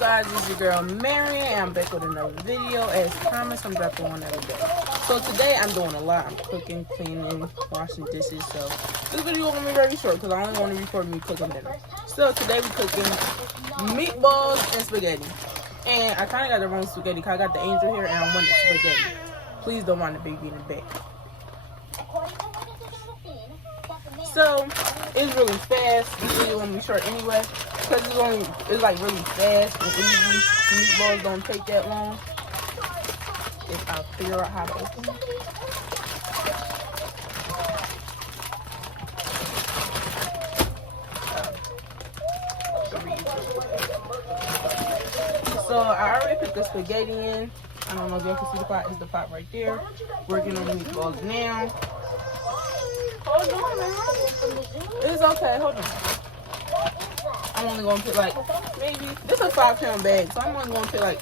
guys, it's your girl Marion, and I'm back with another video. As promised, I'm dropping one every day. So today I'm doing a lot. I'm cooking, cleaning, washing dishes. So this video is gonna be very short because I only want to record me cooking dinner. So today we're cooking meatballs and spaghetti. And I kind of got the wrong spaghetti because I got the angel here and I wanted spaghetti. Please don't mind the baby in the back. So it's really fast. This video gonna be short anyway because it's like really fast and easy. Meatballs don't take that long if I figure out how to open it. So I already put the spaghetti in. I don't know if y'all can see the pot. It's the pot right there. Working on the meatballs now. Hold on, man. It's okay. Hold on. I'm only gonna put like maybe this is a 5-pound bag, so I'm only gonna put like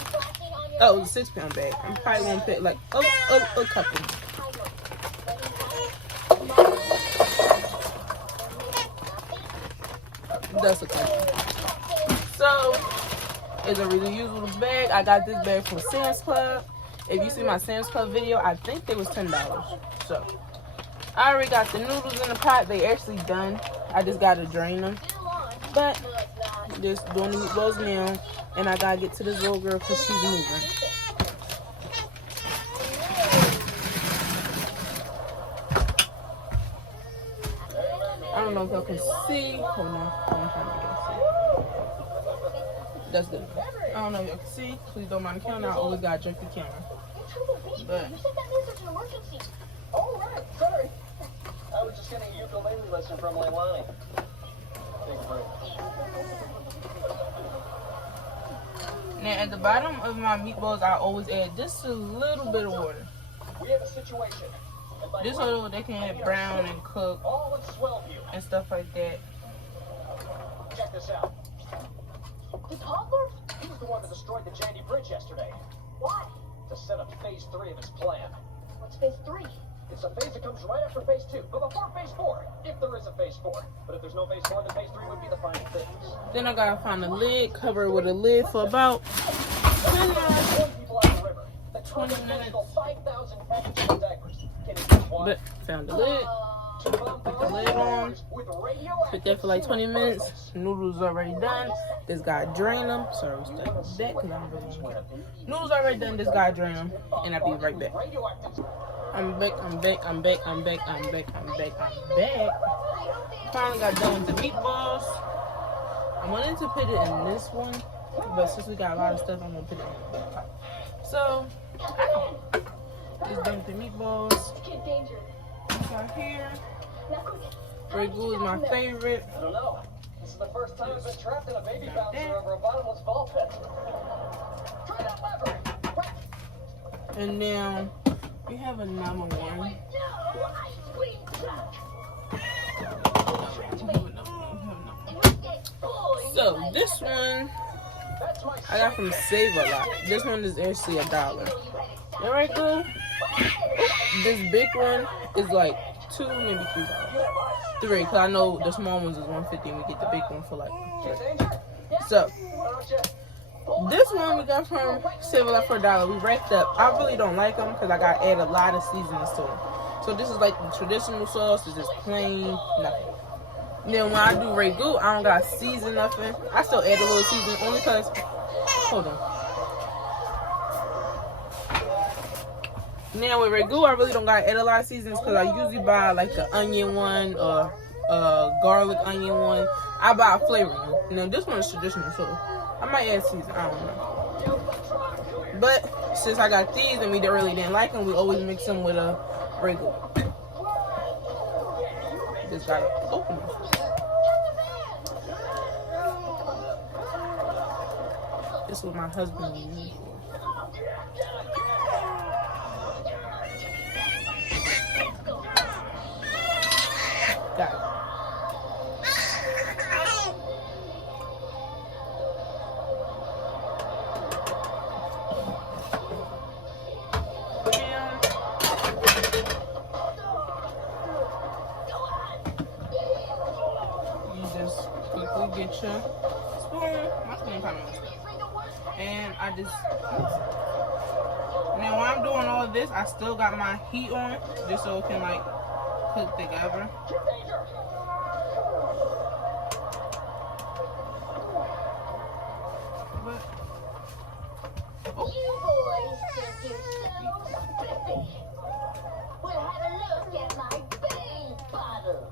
a 6-pound bag. I'm probably gonna put like a couple. That's a couple. So it's a reusable bag. I got this bag from Sam's Club. If you see my Sam's Club video, I think they was $10. So I already got the noodles in the pot. They actually done. I just gotta drain them. But just doing the meatballs now, and I gotta get to this little girl because she's moving. I don't know if y'all can see. Hold on. I'm trying to get see. That's good. I don't know if y'all can see. Please don't mind the camera. I always gotta jerk the camera. But all right, sorry. I was just getting a ukulele lesson from Leilani. Now at the bottom of my meatballs, I always add just a little bit of water. We have a situation. Just so they can get brown and cook and stuff like that. Check this out. The toddler? He was the one that destroyed the Jandy Bridge yesterday. Why? To set up phase 3 of his plan. What's phase 3? It's a phase that comes right after phase 2, but before phase 4, if there is a phase 4. But if there's no phase 4, then phase 3 would be the final phase. Then I gotta find a lid, cover it with a lid for about 20 minutes. But found the lid, put the lid on, put that for like 20 minutes. Noodles already done. This guy drain them. Sorry, step back because I'm really hungry. Noodles already done. This guy drain them, and I'll be right back. I'm back. Finally got done with the meatballs. I wanted to put it in this one, but since we got a lot of stuff, I'm gonna put it in the top. So, just done with the meatballs. Right here. Ragu is my favorite. I don't know. This is the first time I've been trapped in a baby bouncer over a bottomless ball pit. Try that lever. And now we have another one. So this one I got from Save a Lot. This one is actually $1. All right, cool. This big one is like $2, maybe $3. $3, because I know the small ones is $1.50 and we get the big one for like $3. So this one we got from Save a Lot for $1. We wrapped up. I really don't like them because I got to add a lot of seasonings to them. So this is like the traditional sauce. It's just plain nothing. Then when I do ragu, I don't got to season nothing. I still add a little seasoning only because, hold on. Now with ragu, I really don't got to add a lot of seasonings because I usually buy like the onion one or garlic onion one. I buy a flavor one. Now this one is traditional, so I might add season. I don't know. But since I got these and we really didn't like them, we always mix them with a ragu. Just gotta open them. This is what my husband uses for. Got it. You just quickly get your spoon. My spoon kind of And I just, now while I'm doing all this, I still got my heat on, just so it can like cook together. But, oh. You boys think you're so spiffy. Well, have a look at my bang bottle.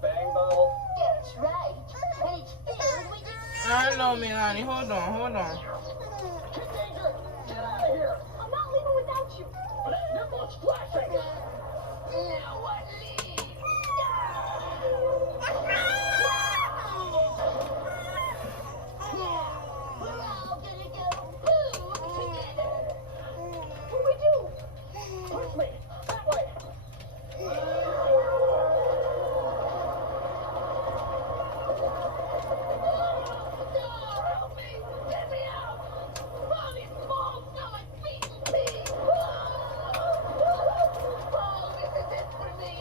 Bang bottle? That's right. And it's filled with I know, Milani. Hold on. Kid Danger, get out of here! I'm not leaving without you. That nipple is flashing! No one leaves. Now, we're all gonna go boom together. What we do? Push me! That way! Help me! Get me out! All these balls smell like feet and pee! Oh, this is it for me!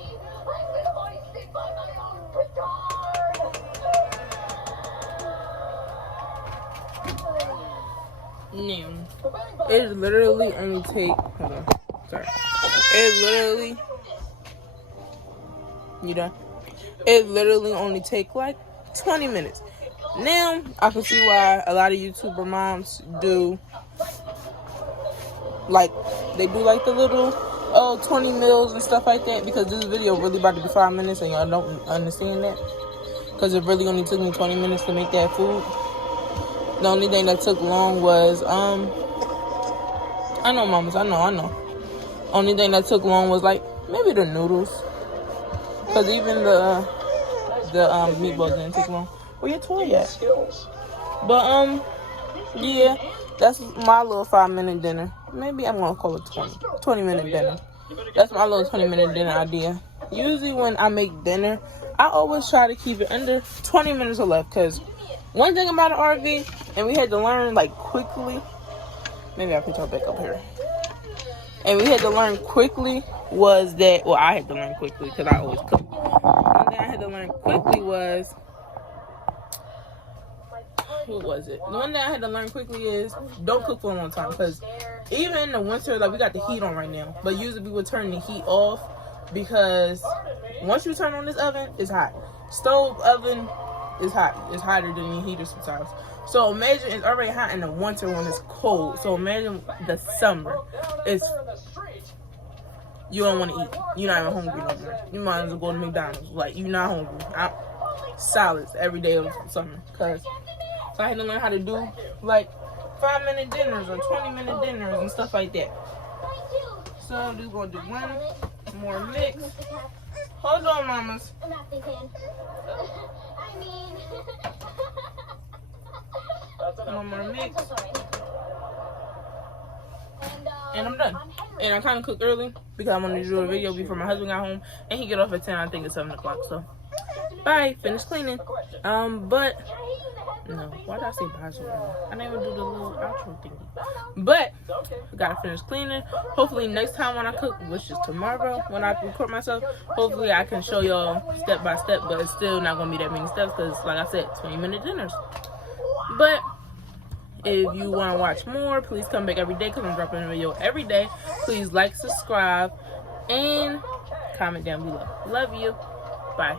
I've been hoisted by my own petard! Now, The bang bottle! it literally only take, hold on, sorry. It literally, you done? It literally only take like 20 minutes. Now, I can see why a lot of YouTuber moms do, like, they do like the little, 20 mils and stuff like that, because this video really about to be 5 minutes and y'all don't understand that. Because it really only took me 20 minutes to make that food. The only thing that took long was, I know, mamas, I know. Only thing that took long was, like, maybe the noodles. Because even the meatballs didn't take long. Where your toy at? Skills. But, yeah, that's my little 5-minute dinner. Maybe I'm going to call it 20-minute dinner. That's my little 20-minute dinner idea. Usually when I make dinner, I always try to keep it under 20 minutes or less. Because one thing about an RV, and we had to learn, like, quickly. Maybe I put y'all back up here. And we had to learn quickly was that, well, I had to learn quickly because I always cook. One thing I had to learn quickly was, what was it? The one thing I had to learn quickly is don't cook for a long time, because even in the winter, like, we got the heat on right now, but usually we would turn the heat off because once you turn on this oven, it's hot. Stove oven is hot. It's hotter than your heater sometimes. So imagine it's already hot in the winter when it's cold. So imagine the summer. It's, you don't want to eat. You're not even hungry no more. You might as well go to McDonald's. Like, you're not hungry. Salads every day of summer. So I had to learn how to do, like, 5-minute dinners or 20-minute dinners and stuff like that. So I'm just going to do one more mix. Hold on, mamas. I'm not thinking. I mean... One more mix. I'm so sorry. And I'm done. And I kind of cooked early because I wanted to do a video before my husband got home. And he get off at 10, I think it's 7 o'clock. So, bye. Finished cleaning. But, no. Why did I say bye so early? I didn't even do the little outro thingy. But, I gotta finish cleaning. Hopefully next time when I cook, which is tomorrow when I record myself, hopefully I can show y'all step by step. But it's still not going to be that many steps because, like I said, 20-minute dinners. But, if you want to watch more, please come back every day because I'm dropping a video every day. Please like, subscribe, and comment down below. Love you. Bye.